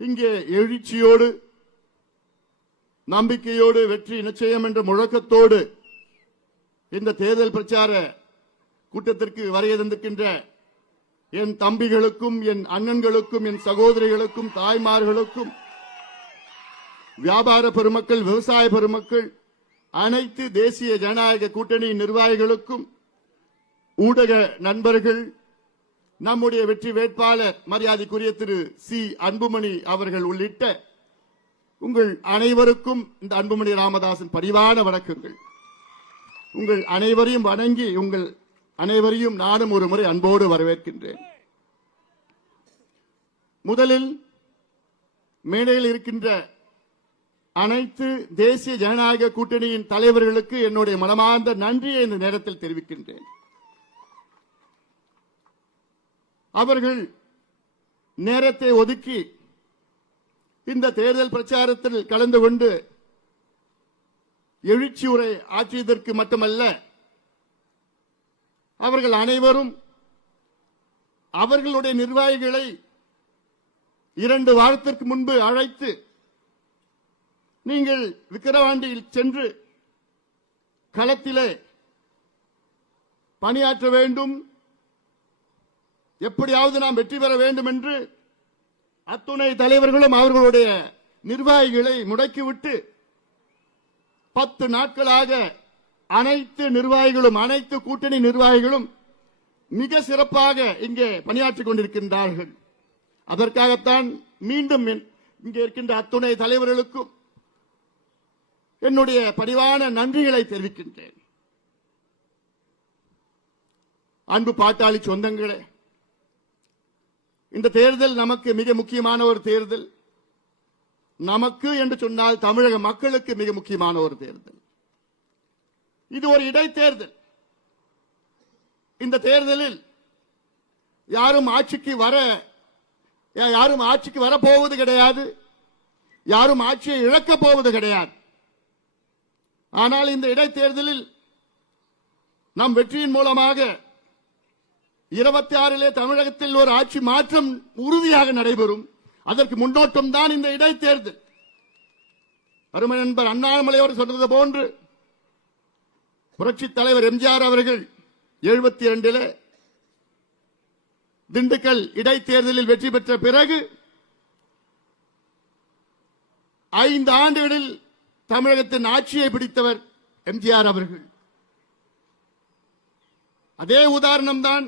இங்கே எழுச்சியோடு நம்பிக்கையோடு வெற்றி நிச்சயம் என்ற முழக்கத்தோடு இந்த தேர்தல் பிரச்சார கூட்டத்திற்கு வரையிருந்திருக்கின்ற என் தம்பிகளுக்கும் என் அண்ணன்களுக்கும் என் சகோதரிகளுக்கும் தாய்மார்களுக்கும் வியாபார பெருமக்கள் விவசாய பெருமக்கள் அனைத்து தேசிய ஜனநாயக கூட்டணி நிர்வாகிகளுக்கும் ஊடக நண்பர்கள் நம்முடைய வெற்றி வேட்பாளர் மரியாதைக்குரிய திரு சி. அன்புமணி அவர்கள் உள்ளிட்ட உங்கள் அனைவருக்கும் இந்த அன்புமணி ராமதாசன் பரிவான வணக்கங்கள். உங்கள் அனைவரையும் வணங்கி உங்கள் அனைவரையும் நானும் ஒரு முறை அன்போடு வரவேற்கின்றேன். முதலில் மேடையில் இருக்கின்ற அனைத்து தேசிய ஜனநாயக கூட்டணியின் தலைவர்களுக்கு என்னுடைய மனமார்ந்த நன்றியை இந்த நேரத்தில் தெரிவிக்கின்றேன். அவர்கள் நேரத்தை ஒதுக்கி இந்த தேர்தல் பிரச்சாரத்தில் கலந்து கொண்டு எழுச்சி உரை ஆற்றியதற்கு மட்டுமல்ல அவர்கள் அனைவரும் அவர்களுடைய நிர்வாகிகளை இரண்டு வாரத்திற்கு முன்பு அழைத்து நீங்கள் விக்கிரவாண்டியில் சென்று களத்திலே பணியாற்ற வேண்டும் எப்படியாவது நாம் வெற்றி பெற வேண்டும் என்று அத்துணை தலைவர்களும் அவர்களுடைய நிர்வாகிகளை முடக்கிவிட்டு பத்து நாட்களாக அனைத்து நிர்வாகிகளும் அனைத்து கூட்டணி நிர்வாகிகளும் மிக சிறப்பாக இங்கே பணியாற்றிக் கொண்டிருக்கின்றார்கள். அதற்காகத்தான் மீண்டும் இங்கே இருக்கின்ற அத்துணை தலைவர்களுக்கும் என்னுடைய பணிவான நன்றிகளை தெரிவிக்கின்றேன். அன்பு பாட்டாளி சொந்தங்களே இந்த தேர்தல் நமக்கு மிக முக்கியமான ஒரு தேர்தல். நமக்கு என்று சொன்னால் தமிழக மக்களுக்கு மிக முக்கியமான ஒரு தேர்தல். இது ஒரு இடைத்தேர்தல். இந்த தேர்தலில் யாரும் ஆட்சிக்கு வர யா- யாரும் ஆட்சிக்கு வரப்போவது கிடையாது. யாரும் ஆட்சியை இழக்கப் போவது கிடையாது. ஆனால் இந்த இடைத்தேர்தலில் நம் வெற்றியின் மூலமாக இருபத்தி ஆறிலே தமிழகத்தில் ஒரு ஆட்சி மாற்றம் உறுதியாக நடைபெறும். அதற்கு முன்னோட்டம் தான் இந்த இடைத்தேர்தல். அருமை நண்பர் அண்ணாமலை அவர் சொன்னது போன்று புரட்சி தலைவர் எம்ஜிஆர் அவர்கள் எழுபத்தி இரண்டில திண்டுக்கல் இடைத்தேர்தலில் வெற்றி பெற்ற பிறகு ஐந்து ஆண்டுகளில் தமிழகத்தின் ஆட்சியை பிடித்தவர் எம்ஜிஆர் அவர்கள். அதே உதாரணம்தான்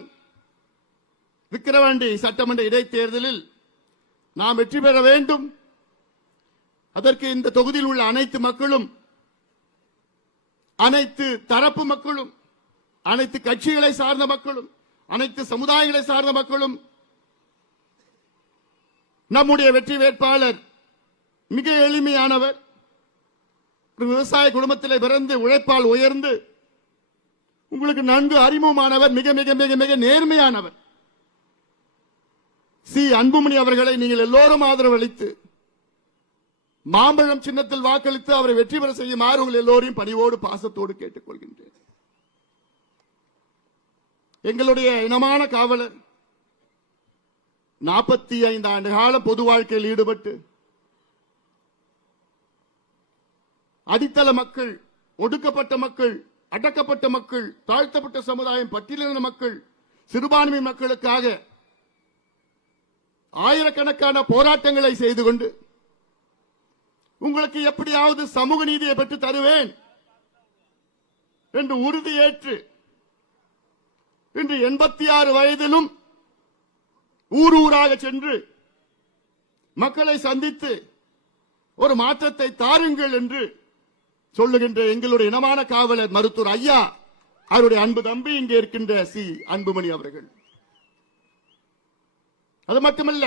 விக்கிரவாண்டி சட்டமன்ற இடைத்தேர்தலில் நாம் வெற்றி பெற வேண்டும். அதற்கு இந்த தொகுதியில் உள்ள அனைத்து மக்களும் அனைத்து தரப்பு மக்களும் அனைத்து கட்சிகளை சார்ந்த மக்களும் அனைத்து சமுதாயங்களை சார்ந்த மக்களும் நம்முடைய வெற்றி வேட்பாளர் மிக எளிமையானவர் ஒரு விவசாய குடும்பத்தில் பிறந்து உழைப்பால் உயர்ந்து உங்களுக்கு நன்கு அறிமுகமானவர் மிக மிக மிக மிக நேர்மையானவர். சி. அன்புமணி அவர்களை நீங்கள் எல்லோரும் ஆதரவளித்து மாம்பழம் சின்னத்தில் வாக்களித்து அவரை வெற்றி பெற செய்யுமாறு உங்கள் எல்லோரையும் பணிவோடு பாசத்தோடு கேட்டுக்கொள்கின்றேன். எங்களுடைய இனமான காவலர் நாற்பத்தி ஐந்து ஆண்டு கால பொது வாழ்க்கையில் ஈடுபட்டு அடித்தள மக்கள் ஒடுக்கப்பட்ட மக்கள் அடக்கப்பட்ட மக்கள் தாழ்த்தப்பட்ட சமுதாயம் பட்டியலின மக்கள் சிறுபான்மை மக்களுக்காக ஆயிரக்கணக்கான போராட்டங்களை செய்து கொண்டு உங்களுக்கு எப்படியாவது சமூக நீதியை பெற்று தருவேன் என்று உறுதியேற்று இன்று எண்பத்தி ஆறு வயதிலும் ஊர் ஊராக சென்று மக்களை சந்தித்து ஒரு மாற்றத்தை தாருங்கள் என்று சொல்லுகின்ற எங்களுடைய இனமான காவலர் மருத்துவர் ஐயா அவருடைய அன்பு தம்பி இங்கே இருக்கின்ற சி. அன்புமணி அவர்கள். அது மட்டுமல்ல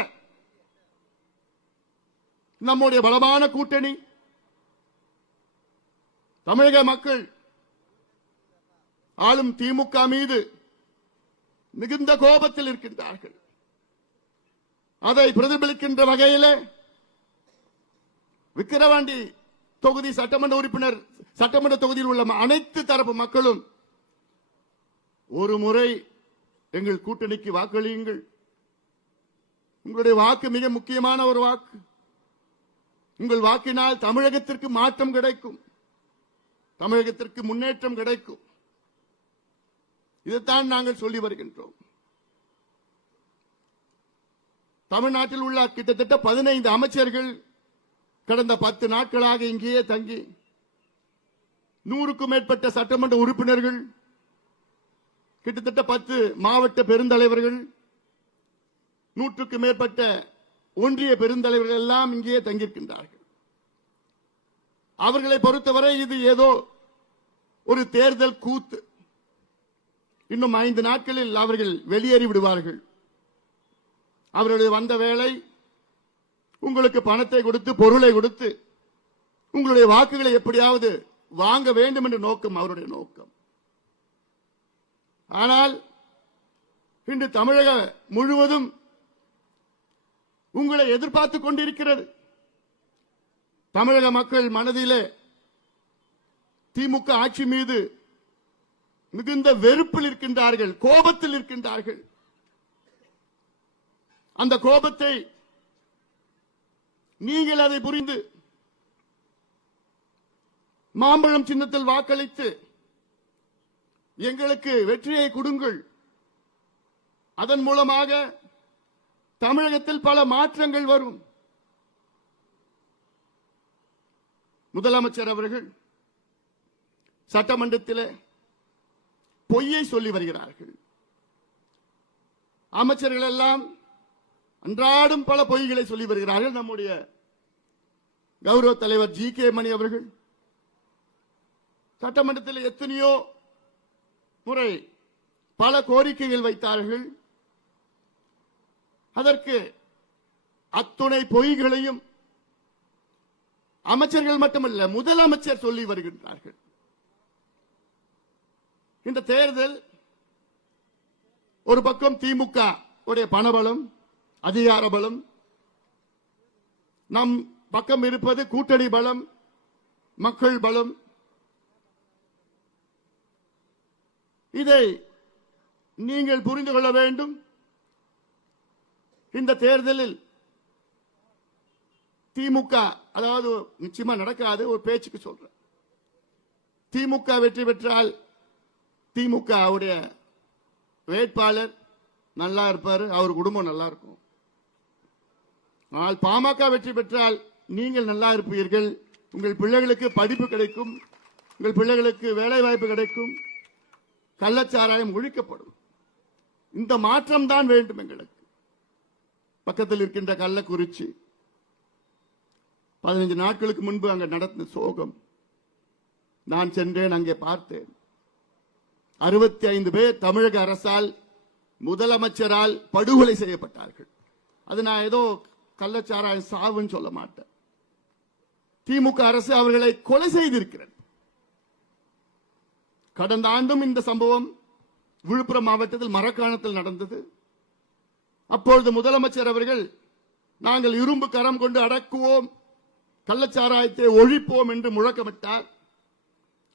நம்முடைய பலமான கூட்டணி தமிழக மக்கள் ஆளும் திமுக மீது மிகுந்த கோபத்தில் இருக்கின்றார்கள். அதை பிரதிபலிக்கின்ற வகையில் விக்கிரவாண்டி தொகுதி சட்டமன்ற உறுப்பினர் சட்டமன்ற தொகுதியில் உள்ள அனைத்து தரப்பு மக்களும் ஒரு முறை எங்கள் கூட்டணிக்கு வாக்களியுங்கள். உங்களுடைய வாக்கு மிக முக்கியமான ஒரு வாக்கு. உங்கள் வாக்கினால் தமிழகத்திற்கு மாற்றம் கிடைக்கும். தமிழகத்திற்கு முன்னேற்றம் கிடைக்கும். இதைத்தான் நாங்கள் சொல்லி வருகின்றோம். தமிழ்நாட்டில் உள்ள கிட்டத்தட்ட பதினைந்து அமைச்சர்கள் கடந்த பத்து நாட்களாக இங்கேயே தங்கி நூறுக்கும் மேற்பட்ட சட்டமன்ற உறுப்பினர்கள் கிட்டத்தட்ட பத்து மாவட்ட பெருந்தலைவர்கள் நூற்றுக்கு மேற்பட்ட ஒன்றிய பெருந்தலைவர்கள் எல்லாம் இங்கே தங்கியிருக்கின்றார்கள். அவர்களை பொறுத்தவரை இது ஏதோ ஒரு தேர்தல் கூத்து. இன்னும் ஐந்து நாட்களில் அவர்கள் வெளியேறி விடுவார்கள். அவர்களுடைய வந்த வேலை உங்களுக்கு பணத்தை கொடுத்து பொருளை கொடுத்து உங்களுடைய வாக்குகளை எப்படியாவது வாங்க வேண்டும் என்ற நோக்கம் அவருடைய நோக்கம். ஆனால் இன்று தமிழக முழுவதும் உங்களை எதிர்பார்த்து கொண்டிருக்கிறது. தமிழக மக்கள் மனதிலே திமுக ஆட்சி மீது மிகுந்த வெறுப்பில் இருக்கின்றார்கள் கோபத்தில் இருக்கின்றார்கள். அந்த கோபத்தை நீங்கள் அதை புரிந்து மாம்பழம் சின்னத்தில் வாக்களித்து எங்களுக்கு வெற்றியை கொடுங்கள். அதன் மூலமாக தமிழகத்தில் பல மாற்றங்கள் வரும். முதலமைச்சர் அவர்கள் சட்டமன்றத்தில் பொய்யை சொல்லி வருகிறார்கள். அமைச்சர்கள் எல்லாம் அன்றாடும் பல பொய்களை சொல்லி வருகிறார்கள். நம்முடைய கௌரவ தலைவர் ஜி கே மணி அவர்கள் சட்டமன்றத்தில் எத்தனையோ முறை பல கோரிக்கைகள் வைத்தார்கள். அதற்கு அத்துணை பொய்களையும் அமைச்சர்கள் மட்டுமல்ல முதலமைச்சர் சொல்லி வருகின்றார்கள். இந்த தேர்தல் ஒரு பக்கம் திமுக உடைய பணபலம் அதிகார பலம் நம் பக்கம் இருப்பது கூட்டணி பலம் மக்கள் பலம். இதை நீங்கள் புரிந்து கொள்ள வேண்டும். இந்த தேர்தலில் திமுக அதாவது நிச்சயமா நடக்காது ஒரு பேச்சுக்கு சொல்றேன். திமுக வெற்றி பெற்றால் திமுக அவருடைய வேட்பாளர் நல்லா இருப்பார் அவர் குடும்பம் நல்லா இருக்கும். ஆனால் பாமக வெற்றி பெற்றால் நீங்கள் நல்லா இருப்பீர்கள் உங்கள் பிள்ளைகளுக்கு படிப்பு கிடைக்கும் உங்கள் பிள்ளைகளுக்கு வேலை வாய்ப்பு கிடைக்கும் கள்ளச்சாராயம் ஒழிக்கப்படும். இந்த மாற்றம் தான் வேண்டும் எங்களுக்கு. பக்கத்தில் இருக்கின்ற கள்ளக்குறிச்சி. பதினைஞ்சு நாட்களுக்கு முன்பு அங்க நடந்த சோகம். நான் சென்றேன் அங்கே பார்த்தேன். அறுபத்தி ஐந்து பேர் தமிழக அரசால் முதலமைச்சரால் படுகொலை செய்யப்பட்டார்கள். அது நான் ஏதோ கள்ளச்சாராய சாவுன்னு சொல்ல மாட்டேன். திமுக அரசு அவர்களை கொலை செய்திருக்கிறது. கடந்த ஆண்டும் இந்த சம்பவம் விழுப்புரம் மாவட்டத்தில் மரக்காணத்தில் நடந்தது. அப்பொழுது முதலமைச்சர் அவர்கள் நாங்கள் இரும்பு கரம் கொண்டு அடக்குவோம் கள்ளச்சாராயத்தை ஒழிப்போம் என்று முழக்கமிட்டார்.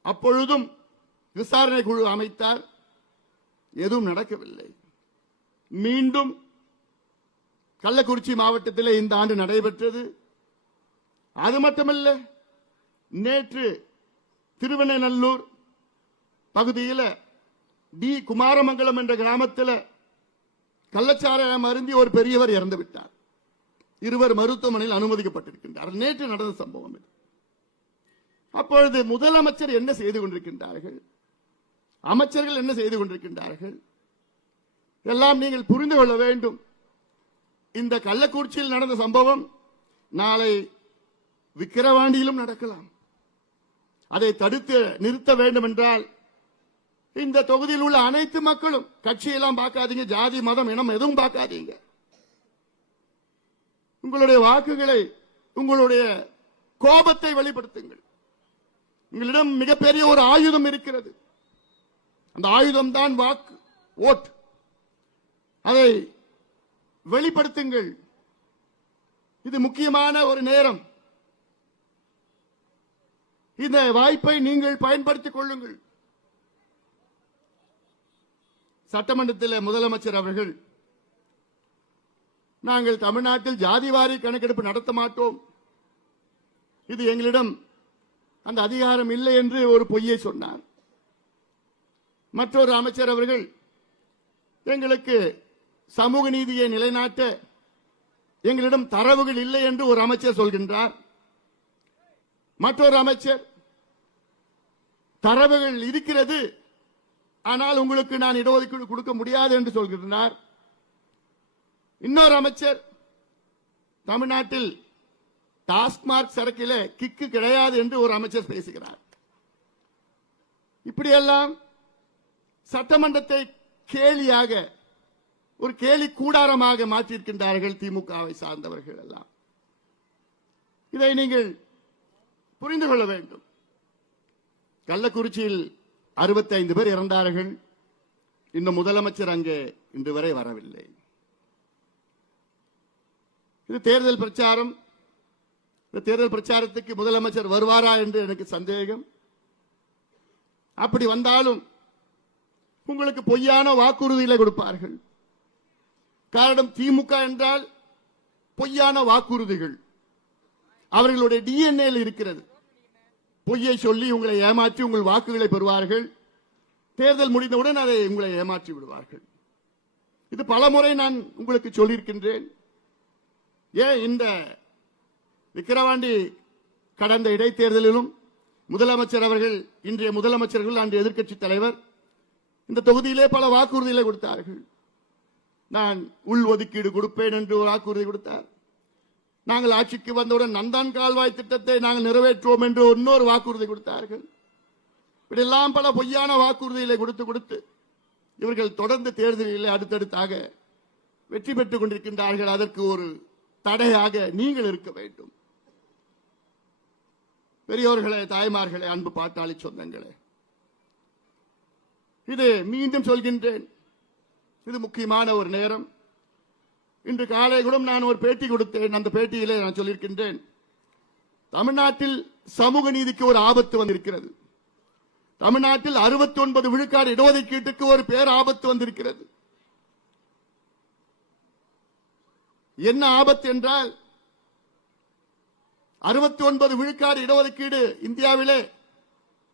அப்பொழுதும் விசாரணை குழு அமைத்தார். எதுவும் நடக்கவில்லை. மீண்டும் கள்ளக்குறிச்சி மாவட்டத்தில் இந்த ஆண்டு நடைபெற்றது. அது மட்டுமல்ல நேற்று திருவண்ணநல்லூர் பகுதியில் டி. குமாரமங்கலம் என்ற கிராமத்தில் கள்ளச்சாராயம் அருந்தி ஒரு பெரியவர் இறந்து விட்டார். இருவர் மருத்துவமனையில் அனுமதிக்கப்பட்டிருக்கின்றார். நேற்று நடந்த சம்பவம் இது. அப்பொழுது முதலமைச்சர் என்ன செய்து கொண்டிருக்கின்றார்கள்? அமைச்சர்கள் என்ன செய்து கொண்டிருக்கின்றார்கள்? எல்லாம் நீங்கள் புரிந்து கொள்ள வேண்டும். இந்த கள்ளக்குறிச்சியில் நடந்த சம்பவம் நாளை விக்கிரவாண்டியிலும் நடக்கலாம். அதை தடுத்து நிறுத்த வேண்டும் என்றால் இந்த தொகுதியில் உள்ள அனைத்து மக்களும் கட்சியெல்லாம் பார்க்காதீங்க ஜாதி மதம் இனம் எதுவும் பார்க்காதீங்க. உங்களுடைய வாக்குகளை உங்களுடைய கோபத்தை வெளிப்படுத்துங்கள். உங்களிடம் மிகப்பெரிய ஒரு ஆயுதம் இருக்கிறது. அந்த ஆயுதம் தான் வாக்கு ஓட் அதை வெளிப்படுத்துங்கள். இது முக்கியமான ஒரு நேரம். இந்த வாய்ப்பை நீங்கள் பயன்படுத்திக் கொள்ளுங்கள். சட்டமன்றத்தில் முதலமைச்சர் அவர்கள் நாங்கள் தமிழ்நாட்டில் ஜாதிவாரி கணக்கெடுப்பு நடத்த மாட்டோம். இது எங்களிடம் அந்த அதிகாரம் இல்லை என்று ஒரு பொய்யை சொன்னார். மற்றொரு அமைச்சர் அவர்கள் எங்களுக்கு சமூக நீதியை நிலைநாட்ட எங்களிடம் தரவுகள் இல்லை என்று ஒரு அமைச்சர் சொல்கின்றார். மற்றொரு அமைச்சர் தரவுகள் இருக்கிறது ஆனால் உங்களுக்கு நான் இடஒதுக்கீடு கொடுக்க முடியாது என்று சொல்கின்றார். இன்னொரு அமைச்சர் தமிழ்நாட்டில் டாஸ்மார்க் சரக்கில கிக்கு கிடையாது என்று ஒரு அமைச்சர் பேசுகிறார். இப்படியெல்லாம் சட்டமன்றத்தை கேலியாக ஒரு கேலி கூடாரமாக மாற்றியிருக்கின்றார்கள் திமுகவை சார்ந்தவர்கள் எல்லாம். இதை நீங்கள் புரிந்து கொள்ள வேண்டும். கள்ளக்குறிச்சியில் 65 பேர் இறந்தார்கள். இன்னும் முதலமைச்சர் அங்கே இன்று வரை வரவில்லை. இது தேர்தல் பிரச்சாரம். இந்த தேர்தல் பிரச்சாரத்துக்கு முதலமைச்சர் வருவாரா என்று எனக்கு சந்தேகம். அப்படி வந்தாலும் உங்களுக்கு பொய்யான வாக்குறுதிகளை கொடுப்பார்கள். காரணம் திமுக என்றால் பொய்யான வாக்குறுதிகள். அவர்களுடைய டிஎன்ஏ இருக்கிறது. பொய்யை சொல்லி உங்களை ஏமாற்றி உங்கள் வாக்குகளை பெறுவார்கள். தேர்தல் முடிந்தவுடன் அதை உங்களை ஏமாற்றி விடுவார்கள். இது பல முறை நான் உங்களுக்கு சொல்லியிருக்கின்றேன். ஏன் இந்த விக்கிரவாண்டி கடந்த இடைத்தேர்தலிலும் முதலமைச்சர் அவர்கள் இன்றைய முதலமைச்சர்கள் அன்று எதிர்க்கட்சி தலைவர் இந்த தொகுதியிலே பல வாக்குறுதிகளை கொடுத்தார்கள். நான் உள் ஒதுக்கீடு கொடுப்பேன் என்று ஒரு வாக்குறுதி கொடுத்தார். நாங்கள் ஆட்சிக்கு வந்தவுடன் நந்தான் கால்வாய் திட்டத்தை நாங்கள் நிறைவேற்றுவோம் என்று இன்னொரு வாக்குறுதி கொடுத்தார்கள். இப்படியெல்லாம் பல பொய்யான வாக்குறுதிகளை கொடுத்து கொடுத்து இவர்கள் தொடர்ந்து தேர்தலில் அடுத்தடுத்தாக வெற்றி பெற்றுக் கொண்டிருக்கின்றார்கள். அதற்கு ஒரு தடையாக நீங்கள் இருக்க வேண்டும். பெரியோர்களே தாய்மார்களே அன்பு பாட்டாளி சொந்தங்களே இது மீண்டும் சொல்கின்றேன். இது முக்கியமான ஒரு நேரம். இன்று காலை கூட நான் ஒரு பேட்டி கொடுத்தேன். அந்த பேட்டியிலே நான் சொல்லியிருக்கின்றேன். தமிழ்நாட்டில் சமூக நீதிக்கு ஒரு ஆபத்து வந்திருக்கிறது. தமிழ்நாட்டில் 69 ஒன்பது விழுக்காடு இடஒதுக்கீட்டுக்கு ஒரு பேர் ஆபத்து வந்திருக்கிறது. என்ன ஆபத்து என்றால் 69 ஒன்பது விழுக்காடு இடஒதுக்கீடு இந்தியாவிலே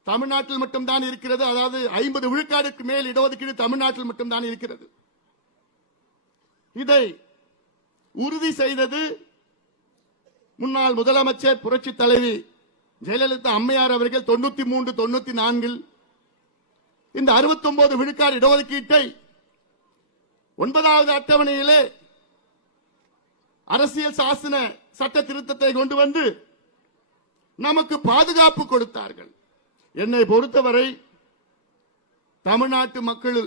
தமிழ்நாட்டில் மட்டும்தான் இருக்கிறது. அதாவது ஐம்பது விழுக்காடுக்கு மேல் இடஒதுக்கீடு தமிழ்நாட்டில் மட்டும்தான் இருக்கிறது. இதை உறுதி செய்தது முன்னாள் முதலமைச்சர் புரட்சி தலைவி ஜெயலலிதா அம்மையார் அவர்கள் தொண்ணூத்தி மூன்று தொண்ணூத்தி நான்கில். இந்த 69 விழுக்காடு இடஒதுக்கீட்டை ஒன்பதாவது அட்டவணையிலே அரசியல் சாசன சட்ட திருத்தத்தை கொண்டு வந்து நமக்கு பாதுகாப்பு கொடுத்தார்கள். என்னை பொறுத்தவரை தமிழ்நாட்டு மக்கள்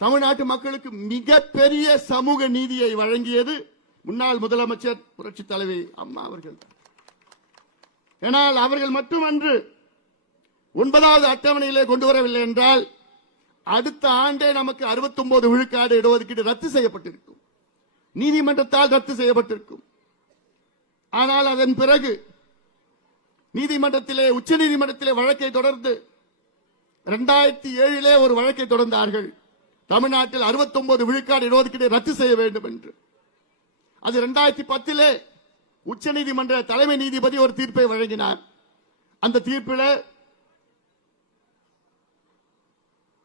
தமிழ்நாட்டு மக்களுக்கு மிகப்பெரிய சமூக நீதியை வழங்கியது முன்னாள் முதலமைச்சர் புரட்சி தலைவி அம்மா அவர்கள். ஏனால் அவர்கள் மட்டுமன்று ஒன்பதாவது அட்டவணையிலே கொண்டு வரவில்லை என்றால் அடுத்த ஆண்டே நமக்கு 69 விழுக்காடு இடஒதுக்கீடு ரத்து செய்யப்பட்டிருக்கும். நீதிமன்றத்தால் ரத்து செய்யப்பட்டிருக்கும். ஆனால் அதன் பிறகு நீதிமன்றத்திலே உச்ச நீதிமன்றத்திலே வழக்கை தொடர்ந்து இரண்டாயிரத்தி ஏழிலே ஒரு வழக்கை தொடர்ந்தார்கள். தமிழ்நாட்டில் 69 விழுக்காடு இடஒதுக்கீட்டை ரத்து செய்ய வேண்டும் என்று. அது இரண்டாயிரத்தி பத்திலே உச்ச நீதிமன்ற தலைமை நீதிபதி ஒரு தீர்ப்பை வழங்கினார். அந்த தீர்ப்பில்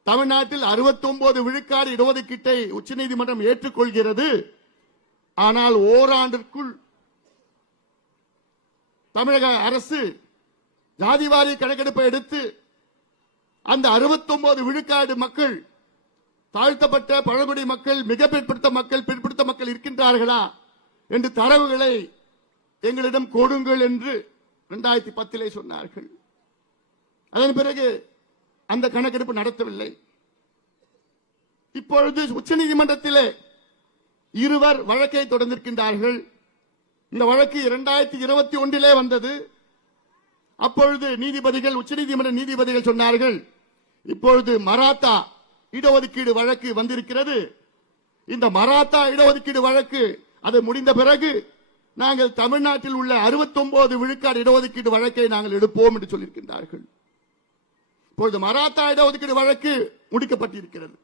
தமிழ்நாட்டில் 69 விழுக்காடு இடஒதுக்கீட்டை உச்சநீதிமன்றம் ஏற்றுக்கொள்கிறது. ஆனால் ஓராண்டிற்குள் தமிழக அரசு ஜாதிவாரி கணக்கெடுப்பை எடுத்து அந்த 69 விழுக்காடு மக்கள் தாழ்த்தப்பட்ட பழங்குடி மக்கள் மிக பிற்படுத்த மக்கள் பிற்படுத்த மக்கள் இருக்கின்றார்களா என்று தரவுகளை எங்களிடம் கொடுங்கள் என்று இரண்டாயிரத்தி பத்திலே சொன்னார்கள். அதன் பிறகு அந்த கணக்கெடுப்பு நடத்தவில்லை. இப்பொழுது உச்சநீதிமன்றத்திலே இருவர் வழக்கை தொடர்ந்திருக்கின்றார்கள். இந்த வழக்கு இரண்டாயிரத்தி இருபத்தி ஒன்றிலே வந்தது. அப்பொழுது நீதிபதிகள் உச்சநீதிமன்ற நீதிபதிகள் சொன்னார்கள் இப்பொழுது மராத்தா இடஒதுக்கீடு வழக்கு வந்திருக்கிறது. இந்த மராத்தா இடஒதுக்கீடு வழக்கு அது முடிந்த பிறகு நாங்கள் தமிழ்நாட்டில் உள்ள 69 விழுக்காடு இடஒதுக்கீடு வழக்கை நாங்கள் எடுப்போம் என்று சொல்லியிருக்கின்றார்கள். இப்பொழுது மராத்தா இடஒதுக்கீடு வழக்கு முடிக்கப்பட்டிருக்கிறது.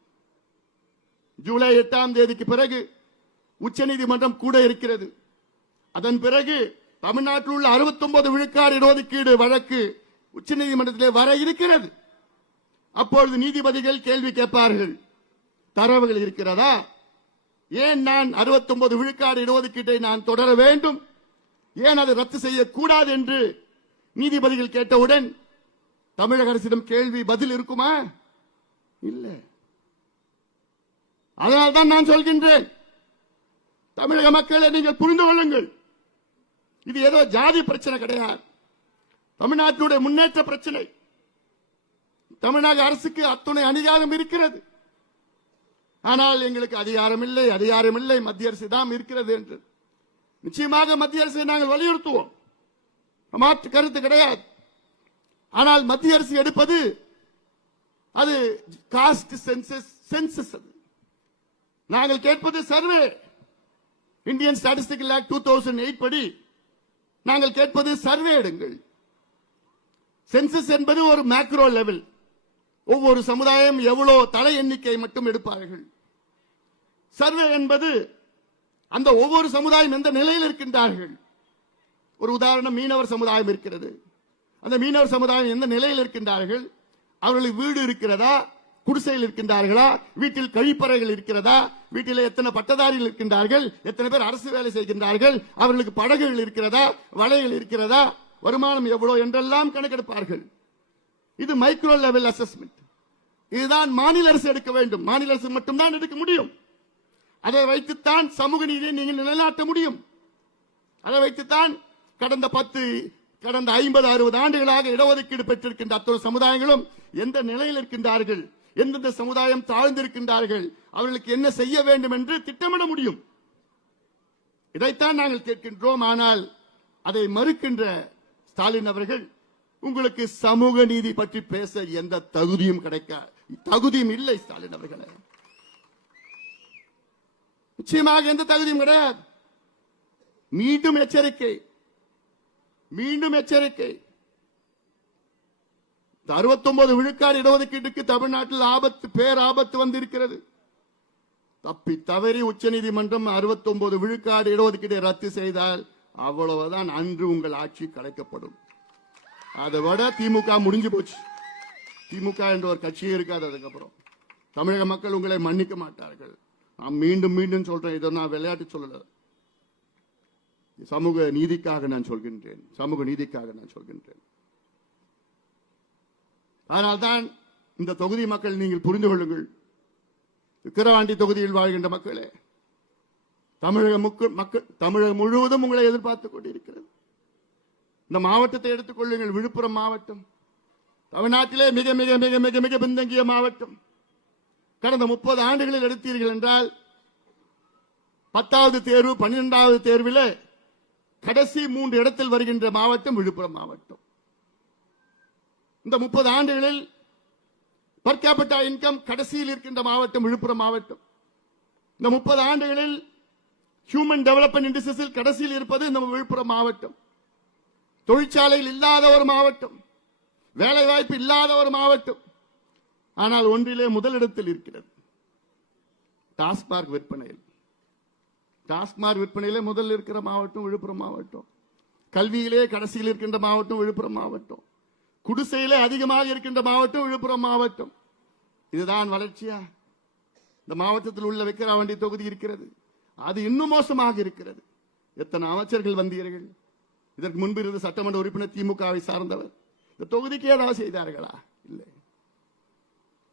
ஜூலை எட்டாம் தேதிக்கு பிறகு உச்சநீதிமன்றம் கூட இருக்கிறது. அதன் பிறகு தமிழ்நாட்டில் உள்ள 69 விழுக்காடு இடஒதுக்கீடு வழக்கு உச்சநீதிமன்றத்திலே வர இருக்கிறது. அப்பொழுது நீதிபதிகள் கேள்வி கேட்பார்கள். தரவுகள் இருக்கிறதா? ஏன் நான் 69 விழுக்காடு இடஒதுக்கீட்டை நான் தொடர வேண்டும்? ஏன் அதை ரத்து செய்யக்கூடாது என்று நீதிபதிகள் கேட்டவுடன் தமிழக அரசிடம் கேள்வி பதில் இருக்குமா? இல்ல. அதனால்தான் நான் சொல்கின்றேன். தமிழக மக்களை நீங்கள் புரிந்து கொள்ளுங்கள். இது ஏதோ ஜாதி பிரச்சனை கிடையாது. தமிழ்நாட்டினுடைய முன்னேற்ற பிரச்சனை. தமிழக அரசுக்கு அத்துணை அதிகாரம் இருக்கிறது. ஆனால் எங்களுக்கு அதிகாரம் இல்லை அதிகாரம் இல்லை மத்திய அரசு தான் இருக்கிறது என்று. நிச்சயமாக மத்திய அரசை நாங்கள் வலியுறுத்துவோம். மாற்று கருத்து கிடையாது. ஆனால் மத்திய அரசு எடுப்பது அது காஸ்ட் சென்சஸ் சென்சஸ் அது. நாங்கள் கேட்பது survey Indian statistical act two thousand eight படி நாங்கள் கேட்பது சர்வே எடுங்கள். சென்சஸ் என்பது ஒரு மேக்ரோ லெவல் ஒவ்வொரு சமுதாயம் எவ்வளவு தலை எண்ணிக்கை மட்டும் எடுப்பார்கள்? சர்வே என்பது அந்த ஒவ்வொரு சமுதாயம் எந்த நிலையில் இருக்கின்றார்கள்? ஒரு உதாரணம் மீனவர் சமுதாயம் இருக்கிறது. அந்த மீனவர் சமுதாயம் எந்த நிலையில் இருக்கின்றார்கள்? அவர்களுக்கு வீடு இருக்கிறதா? குடிசையில் இருக்கின்றார்களா? வீட்டில் கழிப்பறைகள் இருக்கிறதா? வீட்டில் எத்தனை பட்டதாரிகள் இருக்கின்றார்கள்? எத்தனை பேர் அரசு வேலை செய்கின்றார்கள்? அவர்களுக்கு படகுகள் இருக்கிறதா? வலைகள் இருக்கிறதா? வருமானம் எவ்வளோ என்றெல்லாம் கணக்கெடுப்பார்கள். இது மைக்ரோ லெவல் அசஸ்மெண்ட் இதுதான் மாநில அரசு எடுக்க வேண்டும். மாநில அரசு மட்டும்தான் எடுக்க முடியும். அதை வைத்துத்தான் சமூக நீதியை நீங்கள் நிலைநாட்ட முடியும். அதை வைத்துத்தான் கடந்த பத்து கடந்த ஐம்பது அறுபது ஆண்டுகளாக இடஒதுக்கீடு பெற்றிருக்கின்ற அத்தனை சமுதாயங்களும் எந்த நிலையில் இருக்கின்றார்கள்? எந்தெந்த சமுதாயம் தாழ்ந்திருக்கின்றார்கள்? அவர்களுக்கு என்ன செய்ய வேண்டும் என்று திட்டமிட முடியும். இதைத்தான் நாங்கள் கேட்கின்றோம். ஆனால் அதை மறுக்கின்ற ஸ்டாலின் அவர்கள் உங்களுக்கு சமூக நீதி பற்றி பேச எந்த தகுதியும் கிடைக்க தகுதியும் இல்லை ஸ்டாலின் அவர்களே. நிச்சயமாக எந்த தகுதியும் கிடையாது. மீண்டும் எச்சரிக்கை. மீண்டும் எச்சரிக்கை. அறுபத்தொன்பது விழுக்காடு இடஒதுக்கீட்டுக்கு தமிழ்நாட்டில் ஆபத்து பேர் ஆபத்து வந்திருக்கிறது. தப்பி தவறி உச்ச நீதிமன்றம் அறுபத்தொன்பது விழுக்காடு இடஒதுக்கீட்டை ரத்து செய்தால் அவ்வளவுதான் அன்று உங்கள் ஆட்சி கலைக்கப்படும். அதை விட திமுக முடிஞ்சு போச்சு. திமுக என்ற ஒரு கட்சியே இருக்காது அதுக்கப்புறம். தமிழக மக்கள் உங்களை மன்னிக்க மாட்டார்கள். நான் மீண்டும் மீண்டும் சொல்றேன் இதை நான் விளையாட்டு சொல்லல. சமூக நீதிக்காக நான் சொல்கின்றேன். சமூக நீதிக்காக நான் சொல்கின்றேன். அதனால்தான் இந்த தொகுதி மக்கள் நீங்கள் புரிந்து கொள்ளுங்கள். விக்கிரவாண்டி தொகுதியில் வாழ்கின்ற மக்களே தமிழக மக்கள் தமிழகம் முழுவதும் உங்களை எதிர்பார்த்துக் கொண்டிருக்கிறது. இந்த மாவட்டத்தை எடுத்துக் கொள்ளுங்கள். விழுப்புரம் மாவட்டம். தமிழ்நாட்டிலே மிக மிக மிக மிக மிக பின்தங்கிய மாவட்டம். கடந்த முப்பது ஆண்டுகளில் எடுத்தீர்கள் என்றால் பத்தாவது தேர்வு பன்னிரெண்டாவது தேர்வில் கடைசி மூன்று இடத்தில் வருகின்ற மாவட்டம் விழுப்புரம் மாவட்டம். இந்த முப்பது ஆண்டுகளில் per இன்கம் கடைசியில் இருக்கின்ற மாவட்டம் விழுப்புரம் மாவட்டம். இந்த முப்பது ஆண்டுகளில் ஹியூமன் டெவலப்மெண்ட் இண்டஸ்ட்ரீஸில் கடைசியில் இருப்பது இந்த விழுப்புரம் மாவட்டம். தொழிற்சாலையில் இல்லாத ஒரு மாவட்டம் வேலை வாய்ப்பு இல்லாத ஒரு மாவட்டம் ஆனால் ஒன்றிலே முதலிடத்தில் இருக்கிறது. டாஸ்மார்க் விற்பனையில். டாஸ்மார்க் விற்பனையிலே முதலில் இருக்கிற மாவட்டம் விழுப்புரம் மாவட்டம். கல்வியிலே கடைசியில் இருக்கின்ற மாவட்டம் விழுப்புரம் மாவட்டம். குடிசையிலே அதிகமாக இருக்கின்ற மாவட்டம் விழுப்புரம் மாவட்டம். இதுதான் வளர்ச்சியா? இந்த மாவட்டத்தில் உள்ள விக்கிரவாண்டி தொகுதி இருக்கிறது. அது இன்னும் மோசமாக இருக்கிறது. எத்தனை அமைச்சர்கள் வந்தீர்கள்? இதற்கு முன்பு இருந்த சட்டமன்ற உறுப்பினர் திமுகவை சார்ந்தவர். இந்த தொகுதிக்கு ஏதாவது செய்தார்களா? இல்லை.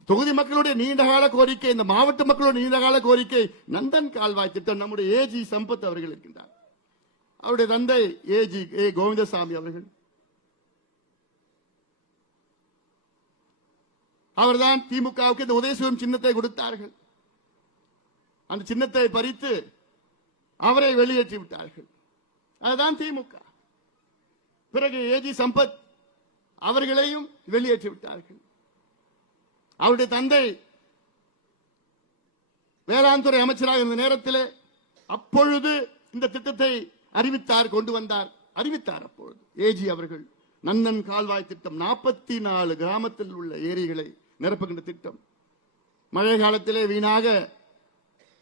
தொகுதி மக்களுடைய நீண்டகால கோரிக்கை இந்த மாவட்ட மக்களுடைய நீண்டகால கோரிக்கை நந்தன் கால்வாய் திட்டம் நம்முடைய ஏஜி சம்பத் அவர்கள் இருக்கின்றார். அவருடைய தந்தை ஏஜி ஏ கோவிந்தசாமி அவர்கள். அவர்தான் திமுகவுக்கு இந்த உதயசிவம் சின்னத்தை கொடுத்தார்கள். அந்த சின்னத்தை பறித்து அவரை வெளியேற்றி விட்டார்கள் அதுதான் திமுக. பிறகு ஏஜி சம்பத் அவர்களையும் வெளியேற்றி விட்டார்கள். அவருடைய தந்தை வேளாண் துறை அமைச்சராக இருந்த நேரத்தில் அப்பொழுது இந்த திட்டத்தை அறிவித்தார் கொண்டு வந்தார். அறிவித்தார் அப்பொழுது. ஏஜி அவர்கள் நந்தன் கால்வாய் திட்டம் நாற்பத்தி நாலு கிராமத்தில் உள்ள ஏரிகளை நிரப்புகின்ற திட்டம். மழை காலத்திலே வீணாக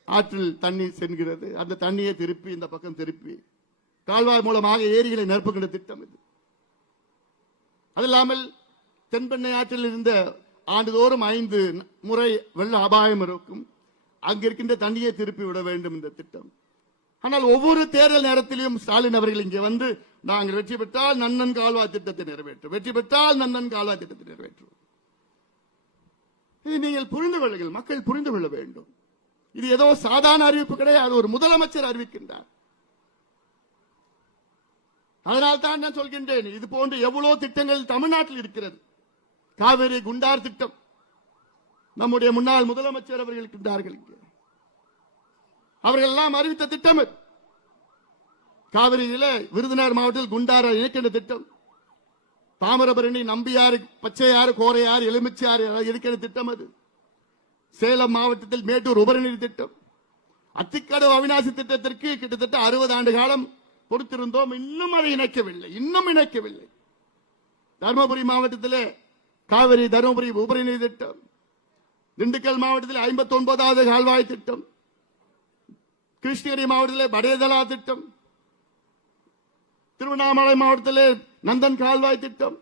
ஆற்றில் தண்ணீர் செல்கிறது. அந்த தண்ணியை திருப்பி இந்த பக்கம் திருப்பி கால்வாய் மூலமாக ஏரிகளை நிரப்புகின்ற திட்டம் இது. அது இல்லாமல் தென்பெண்ணை ஆற்றில் இருந்த ஆண்டுதோறும் ஐந்து முறை வெள்ள அபாயம் இருக்கும். அங்கிருக்கின்ற தண்ணியை திருப்பி விட வேண்டும் இந்த திட்டம். ஆனால் ஒவ்வொரு தேர்தல் நேரத்திலும் ஸ்டாலின் அவர்கள் இங்கே வந்து நாங்கள் வெற்றி பெற்றால் நன்னன் கால்வாய் திட்டத்தை நிறைவேற்றும் வெற்றி பெற்றால் நன்னன் கால்வாய் திட்டத்தை நிறைவேற்றும் இது நீங்கள் புரிந்து கொள்ளுங்கள். மக்கள் புரிந்து கொள்ள வேண்டும். இது ஏதோ சாதாரண அறிவிப்பு கிடையாது. ஒரு முதலமைச்சர் அறிவிக்கின்றார். அதனால் தான் நான் சொல்கின்றேன் இது போன்ற எவ்வளவு திட்டங்கள் தமிழ்நாட்டில் இருக்கிறது. காவிரி குண்டார் திட்டம். நம்முடைய முன்னாள் முதலமைச்சர் அவர்கள் இருக்கின்றார்கள் அவர்கள் எல்லாம் அறிவித்த திட்டம் காவிரியில விருதுநகர் மாவட்டத்தில் குண்டார இணைக்கின்ற திட்டம். தாமிரபரணி நம்பியாறு பச்சையாறு கோரையாறு எலுமிச்சியாறு இருக்கிற திட்டம் அது. சேலம் மாவட்டத்தில் மேட்டூர் உபரிநீர் திட்டம். அத்திக்கடவு அவிநாசி திட்டத்திற்கு கிட்டத்தட்ட அறுபது ஆண்டு காலம் பொறுத்திருந்தோம் இன்னும் அதை இணைக்கவில்லை இன்னும் இணைக்கவில்லை. தருமபுரி மாவட்டத்திலே காவிரி தருமபுரி உபரிநீர் திட்டம் திண்டுக்கல் மாவட்டத்தில் ஐம்பத்தி ஒன்பதாவது கால்வாய் திட்டம் கிருஷ்ணகிரி மாவட்டத்தில் படையதலா திட்டம் திருவண்ணாமலை மாவட்டத்திலே நந்தன் கால்வாய் திட்டம்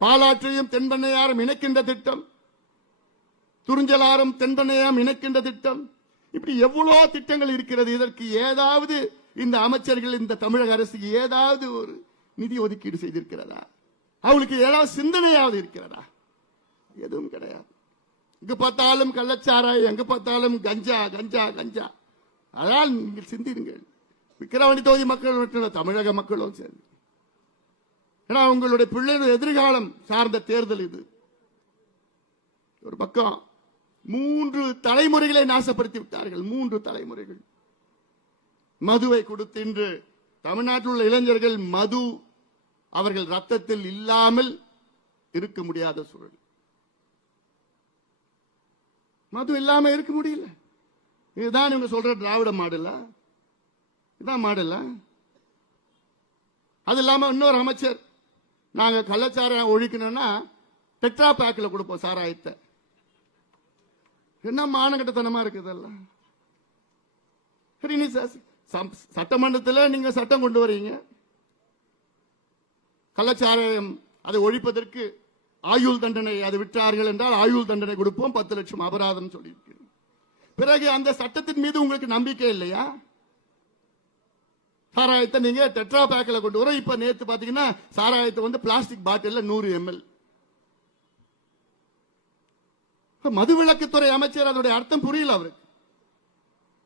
பாலாற்றையும் தென்பண்ணையாரும் இணைக்கின்ற திட்டம் துறிஞ்சலாரும் தென்பண்ணையாரும் இணைக்கின்ற திட்டம். இப்படி எவ்வளவு திட்டங்கள் இருக்கிறது இதற்கு ஏதாவது இந்த அமைச்சர்கள் இந்த தமிழக அரசுக்கு ஏதாவது ஒரு நிதி ஒதுக்கீடு செய்திருக்கிறதா? அவளுக்கு ஏதாவது சிந்தனையாவது இருக்கிறதா? எதுவும் கிடையாது. எங்க பார்த்தாலும் கள்ளச்சாராய் எங்க பார்த்தாலும் கஞ்சா கஞ்சா கஞ்சா. அதனால் நீங்கள் சிந்திருங்கள். விக்கிரவாணி தொகுதி மக்கள் மட்டும் தமிழக மக்களும் சரி. ஏன்னா உங்களுடைய பிள்ளைகள் எதிர்காலம் சார்ந்த தேர்தல் இது. ஒரு பக்கம் மூன்று தலைமுறைகளை நாசப்படுத்தி விட்டார்கள் மூன்று தலைமுறைகள். மதுவை கொடுத்து இன்று தமிழ்நாட்டில் உள்ள இளைஞர்கள் மது அவர்கள் ரத்தத்தில் இல்லாமல் இருக்க முடியாத சூழல். மது இல்லாம இருக்க முடியல. இதுதான் இவங்க சொல்ற திராவிட மாடலா? இதான் மாடலா? அது இல்லாம இன்னொரு அமைச்சர் நாங்க கள்ளச்சாராயம் ஒழிக்கணும்னா டெட்ரா பேக்ல கொடுப்போம் சாராயத்தை. என்ன மானகட்டத்தனமா இருக்குதெல்லாம் சரி நீ சட்டமன்றத்தில் நீங்க சட்டம் கொண்டு வரீங்க. கள்ளச்சாராயம் அதை ஒழிப்பதற்கு ஆயுள் தண்டனை அதை விட்டார்கள் என்றால் ஆயுள் தண்டனை கொடுப்போம் பத்து லட்சம் அபராதம் சொல்லியிருக்கு பிறகு அந்த சட்டத்தின் மீது உங்களுக்கு நம்பிக்கை இல்லையா? சாராயத்தை நீங்க டெட்ரா பேக்கில் கொண்டு வரோம் இப்ப நேத்து பாத்தீங்கன்னா சாராயத்தை வந்து பிளாஸ்டிக் பாட்டில் நூறு எம்எல். மதுவிலக்குத்துறை அமைச்சர் அதனுடைய அர்த்தம் புரியல அவருக்கு.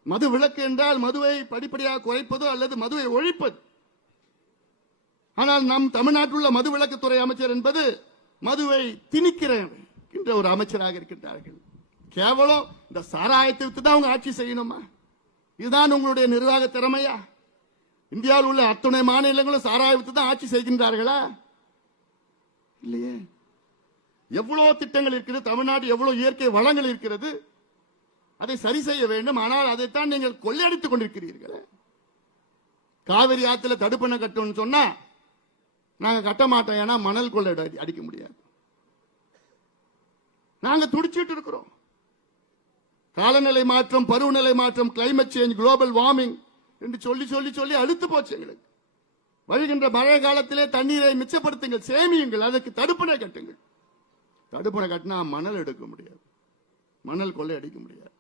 மது விளக்கு என்றால் மதுவை படிப்படியாக குறைப்பது அல்லது மதுவை ஒழிப்பது. ஆனால் நம் தமிழ்நாட்டில் உள்ள மது விளக்குத்துறை அமைச்சர் என்பது மதுவை திணிக்கிறேன் என்ற ஒரு அமைச்சராக இருக்கின்றார்கள். கேவலம் இந்த சாராயத்தை வித்து தான் அவங்க ஆட்சி செய்யணுமா? இதுதான் உங்களுடைய நிர்வாக திறமையா? இந்தியாவில் உள்ள அத்துணை மாநிலங்களும் சாராய தான் ஆட்சி செய்கின்றார்களா? இல்லையே. எவ்வளவு திட்டங்கள் இருக்கிறது தமிழ்நாடு எவ்வளவு இயற்கை வளங்கள் இருக்கிறது? அதை சரி செய்ய வேண்டும். ஆனால் அதைத்தான் நீங்கள் கொள்ளையடித்துக் கொண்டிருக்கிறீர்கள். காவிரி ஆத்துல தடுப்பணை கட்டணும்னு சொன்னா நாங்க கட்ட மாட்டோம். ஏன்னா மணல் கொள்ளை அடிக்க முடியாது. நாங்க துடிச்சிட்டு இருக்கிறோம். காலநிலை மாற்றம் பருவநிலை மாற்றம் கிளைமேட் சேஞ்ச் குளோபல் வார்மிங் என்று சொல்லி சொல்லி சொல்லி அழுத்து போச்சு எங்களுக்கு. வருகின்ற மழை காலத்திலே தண்ணீரை மிச்சப்படுத்துங்கள் சேமியுங்கள் அதற்கு தடுப்பணை கட்டுங்கள். தடுப்பணை கட்டினா மணல் எடுக்க முடியாது. மணல் கொள்ளை அடிக்க முடியாது.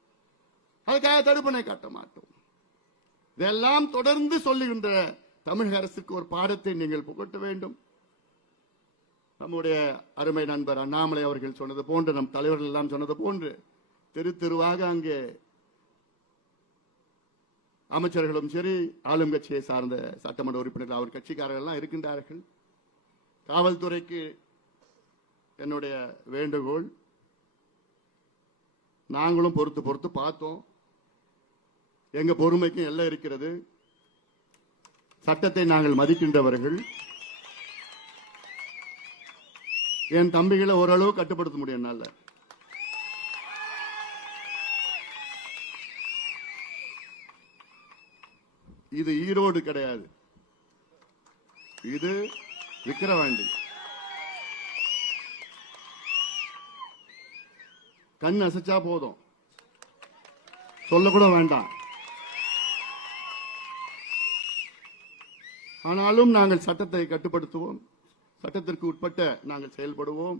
அதுக்காக தடுப்பணை காட்ட மாட்டோம். இதெல்லாம் தொடர்ந்து சொல்லுகின்ற தமிழக அரசுக்கு ஒரு பாடத்தை நீங்கள் புகட்ட வேண்டும். நம்முடைய அருமை நண்பர் அண்ணாமலை அவர்கள் சொன்னது போன்று நம் தலைவர்கள் எல்லாம் சொன்னது போன்று தெரு தெருவாக அங்கே அமைச்சர்களும் சரி ஆளும் கட்சியை சார்ந்த சட்டமன்ற உறுப்பினர்கள் அவர் கட்சிக்காரர்கள் எல்லாம் இருக்கின்றார்கள். காவல்துறைக்கு என்னுடைய வேண்டுகோள் நாங்களும் பொறுத்து பொறுத்து பார்த்தோம். எங்க பொறுமைக்கும் எல்லாம் இருக்கிறது. சட்டத்தை நாங்கள் மதிக்கின்றவர்கள். என் தம்பிகளை ஓரளவு கட்டுப்படுத்த முடியும் என்னால. இது ஈரோடு கிடையாது. இது விக்கிரவாண்டி. கண் அசைச்சா போதும். சொல்லக்கூட வேண்டாம். ஆனாலும் நாங்கள் சட்டத்தை கட்டுப்படுத்துவோம். சட்டத்திற்கு உட்பட்ட நாங்கள் செயல்படுவோம்.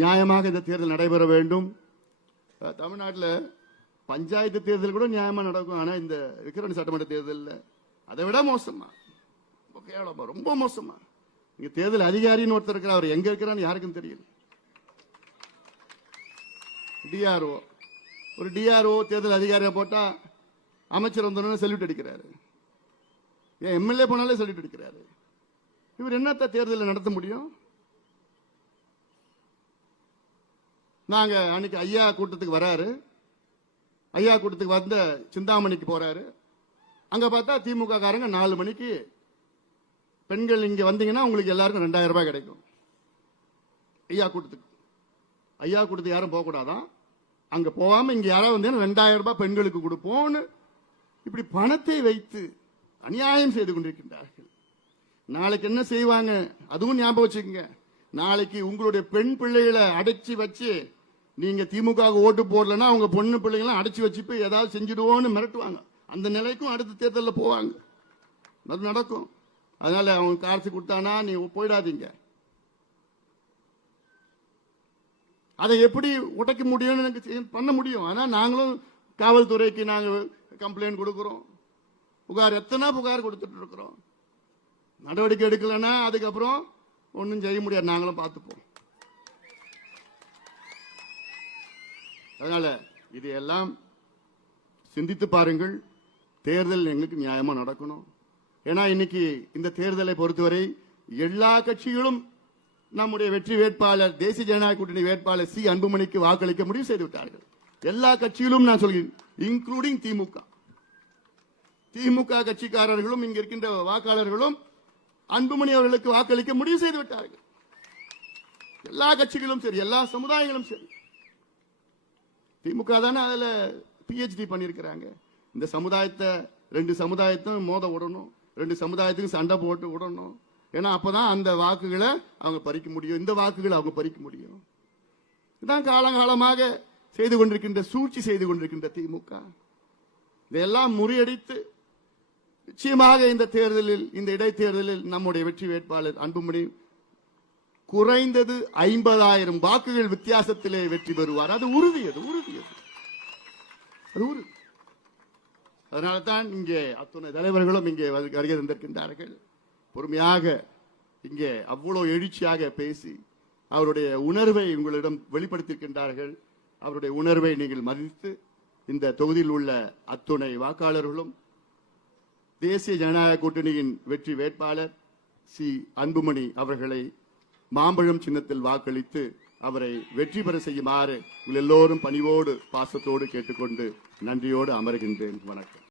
நியாயமாக இந்த தேர்தல் நடைபெற வேண்டும். தமிழ்நாட்டில் பஞ்சாயத்து தேர்தல் கூட நியாயமாக நடக்கும். ஆனால் இந்த விக்கிரணி சட்டமன்ற தேர்தலில் அதை விட மோசமா. ரொம்ப கேவலமா ரொம்ப மோசமா. இங்க தேர்தல் அதிகாரின்னு ஒருத்தர் இருக்கிறார். அவர் எங்க இருக்கிறான்னு யாருக்கும் தெரியல. டிஆர்ஓ ஒரு டிஆர்ஓ தேர்தல் அதிகாரியை போட்டா அமைச்சர் வந்தோன்னு செல்யூட் அடிக்கிறாரு. ஏன் எம்எல்ஏ போனாலே சொல்லிட்டு இருக்கிறாரு. இவர் என்னத்த தேர்தலில் நடத்த முடியும்? நாங்க அன்னைக்கு ஐயா கூட்டத்துக்கு வராரு. ஐயா கூட்டத்துக்கு வந்த சிந்தாமணிக்கு போறாரு. அங்க பார்த்தா திமுக காரங்க நாலு மணிக்கு பெண்கள் இங்க வந்தீங்கன்னா உங்களுக்கு எல்லாருக்கும் ரெண்டாயிரம் ரூபாய் கிடைக்கும். ஐயா கூட்டத்துக்கு. ஐயா கூட்டத்துக்கு யாரும் போகக்கூடாதான் அங்க போகாம இங்க யாராவது வந்தீங்கன்னா ரெண்டாயிரம் ரூபாய் பெண்களுக்கு கொடுப்போம்னு இப்படி பணத்தை வைத்து அநியாயம் செய்து கொண்டிருக்கின்றார்கள். நாளைக்கு என்ன செய்வாங்க? அதுவும் ஞாபகம் வச்சுக்கோங்க. நாளைக்கு உங்களுடைய பெண் பிள்ளைகளை அடைச்சி வச்சு நீங்க திமுக ஓட்டு போடலன்னா அவங்க பொண்ணு பிள்ளைங்களாம் அடைச்சி வச்சு போய் ஏதாவது செஞ்சிடுவோன்னு மிரட்டுவாங்க. அந்த நிலைக்கும் அடுத்த தேர்தலில் போவாங்க. அது நடக்கும். அதனால அவங்க காசு கொடுத்தானா நீ போயிடாதீங்க. அதை எப்படி உடைக்க முடியும்னு எனக்கு பண்ண முடியும். ஆனால் நாங்களும் காவல்துறைக்கு நாங்கள் கம்ப்ளைண்ட் கொடுக்குறோம். புகார் எத்தனை புகார் கொடுத்துட்டு இருக்கிறோம் நடவடிக்கை எடுக்கலைன்னா அதுக்கப்புறம் ஒன்றும் செய்ய முடியாது. நாங்களும் பார்த்துப்போம். அதனால இது எல்லாம் சிந்தித்து பாருங்கள். தேர்தல் எங்களுக்கு நியாயமா நடக்கணும். ஏன்னா இன்னைக்கு இந்த தேர்தலை பொறுத்தவரை எல்லா கட்சிகளும் நம்முடைய வெற்றி வேட்பாளர் தேசிய ஜனநாயக கூட்டணி வேட்பாளர் சி. அன்புமணிக்கு வாக்களிக்க முடிவு செய்து விட்டார்கள் எல்லா கட்சியிலும் நான் சொல்கிறேன் இன்க்ளூடிங் திமுக. திமுக கட்சிக்காரர்களும் இங்க இருக்கின்ற வாக்காளர்களும் அன்புமணி அவர்களுக்கு வாக்களிக்க முடிவு செய்து விட்டார்கள். எல்லா கட்சிகளும் சரி எல்லா சமுதாயங்களும் சரி. திமுக தானே அதுல பிஹெச்டி பண்ணியிருக்கிறாங்க. இந்த சமுதாயத்தை ரெண்டு சமுதாயத்தையும் மோத விடணும். ரெண்டு சமுதாயத்துக்கும் சண்டை போட்டு விடணும். ஏன்னா அப்பதான் அந்த வாக்குகளை அவங்க பறிக்க முடியும். இந்த வாக்குகளை அவங்க பறிக்க முடியும். இதான் காலங்காலமாக செய்து கொண்டிருக்கின்ற சூழ்ச்சி செய்து கொண்டிருக்கின்ற திமுக. இதையெல்லாம் முறியடித்து நிச்சயமாக இந்த தேர்தலில் இந்த இடைத்தேர்தலில் நம்முடைய வெற்றி வேட்பாளர் அன்புமணி குறைந்தது ஐம்பதாயிரம் வாக்குகள் வித்தியாசத்திலே வெற்றி பெறுவார். அது உறுதி அது உறுதி அது. உறுதி. அதனால தான் இங்கே அத்துணை தலைவர்களும் இங்கே வருகை தந்திருக்கின்றார்கள். பொறுமையாக இங்கே அவ்வளோ எழுச்சியாக பேசி அவருடைய உணர்வை உங்களிடம் வெளிப்படுத்தியிருக்கின்றார்கள். அவருடைய உணர்வை நீங்கள் மதித்து இந்த தொகுதியில் உள்ள அத்துணை வாக்காளர்களும் தேசிய ஜனநாயக கூட்டணியின் வெற்றி வேட்பாளர் சி. அன்புமணி அவர்களை மாம்பழம் சின்னத்தில் வாக்களித்து அவரை வெற்றி பெற செய்யுமாறு எல்லோரும் பணிவோடு பாசத்தோடு கேட்டுக்கொண்டு நன்றியோடு அமர்கின்றேன். வணக்கம்.